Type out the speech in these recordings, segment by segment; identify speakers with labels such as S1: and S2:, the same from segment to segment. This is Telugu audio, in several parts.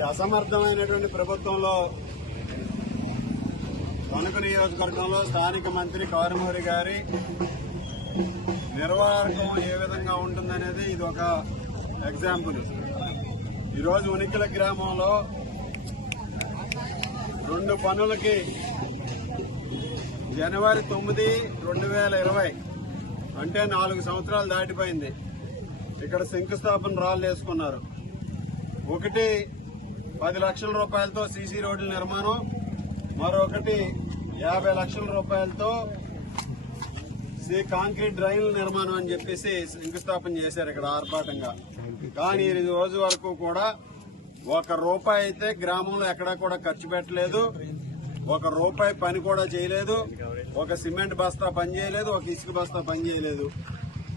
S1: ఈ అసమర్థమైనటువంటి ప్రభుత్వంలో తణుకు నియోజకవర్గంలో స్థానిక మంత్రి కారుమూరి గారి నిర్వాహకం ఏ విధంగా ఉంటుందనేది ఇది ఒక ఎగ్జాంపుల్ ఈరోజు ఉనికిల గ్రామంలో రెండు పనులకి జనవరి తొమ్మిది రెండు వేల ఇరవై అంటే నాలుగు సంవత్సరాలు దాటిపోయింది. ఇక్కడ శంకుస్థాపన రాళ్ళు వేసుకున్నారు. ఒకటి పది లక్షల రూపాయలతో సీసీ రోడ్ల నిర్మాణం మరొకటి యాభై లక్షల రూపాయలతో సి- కాంక్రీట్ డ్రైన్ల నిర్మాణం అని చెప్పేసి శంకుస్థాపన చేశారు ఇక్కడ ఆర్భాటంగా. కానీ ఈ రోజు వరకు కూడా ఒక రూపాయి అయితే గ్రామంలో ఎక్కడా కూడా ఖర్చు పెట్టలేదు. ఒక రూపాయి పని కూడా చేయలేదు. ఒక సిమెంట్ బస్తా పని చేయలేదు. ఒక ఇసుక బస్తా పని చేయలేదు.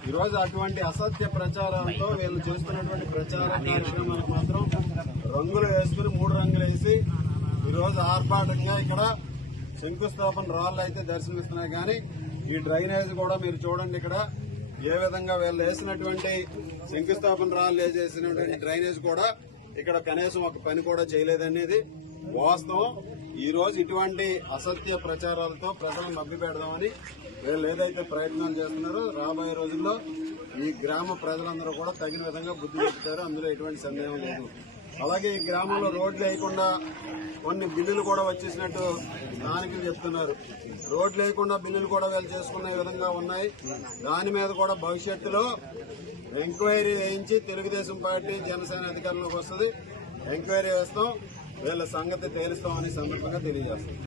S1: ఈరోజు అటువంటి అసత్య ప్రచారాలతో వీళ్ళు చేస్తున్నటువంటి ప్రచార కార్యక్రమాలకు మాత్రం రంగులు వేసుకుని మూడు రంగులు వేసి ఈ రోజు ఆర్భాటంగా ఇక్కడ శంకుస్థాపన రాళ్ళు అయితే దర్శనమిస్తున్నాయి. కానీ ఈ డ్రైనేజ్ కూడా మీరు చూడండి ఇక్కడ. ఏ విధంగా వీళ్ళు వేసినటువంటి శంకుస్థాపన రాళ్ళు వేసేసినటువంటి డ్రైనేజ్ కూడా ఇక్కడ కనీసం ఒక పని కూడా చేయలేదనేది వాస్తవం. ఈరోజు ఇటువంటి అసత్య ప్రచారాలతో ప్రజలను మభ్య పెడదామని వీళ్ళు ఏదైతే ప్రయత్నాలు చేస్తున్నారో రాబోయే రోజుల్లో ఈ గ్రామ ప్రజలందరూ కూడా తగిన విధంగా బుద్ధి చెప్తారు అందులో ఎటువంటి సందేహం లేదు. అలాగే ఈ గ్రామంలో రోడ్లు వేయకుండా కొన్ని బిల్లులు కూడా వచ్చేసినట్టు స్థానికులు చెప్తున్నారు. రోడ్లు వేయకుండా బిల్లులు కూడా వీళ్ళు చేసుకునే విధంగా ఉన్నాయి. దాని మీద కూడా భవిష్యత్తులో ఎంక్వైరీ వేయించి తెలుగుదేశం పార్టీ జనసేన అధికారంలోకి వస్తుంది. ఎంక్వైరీ వేస్తాం. వీళ్ళ సంగతి తేలుస్తామని సందర్భంగా తెలియజేస్తాం.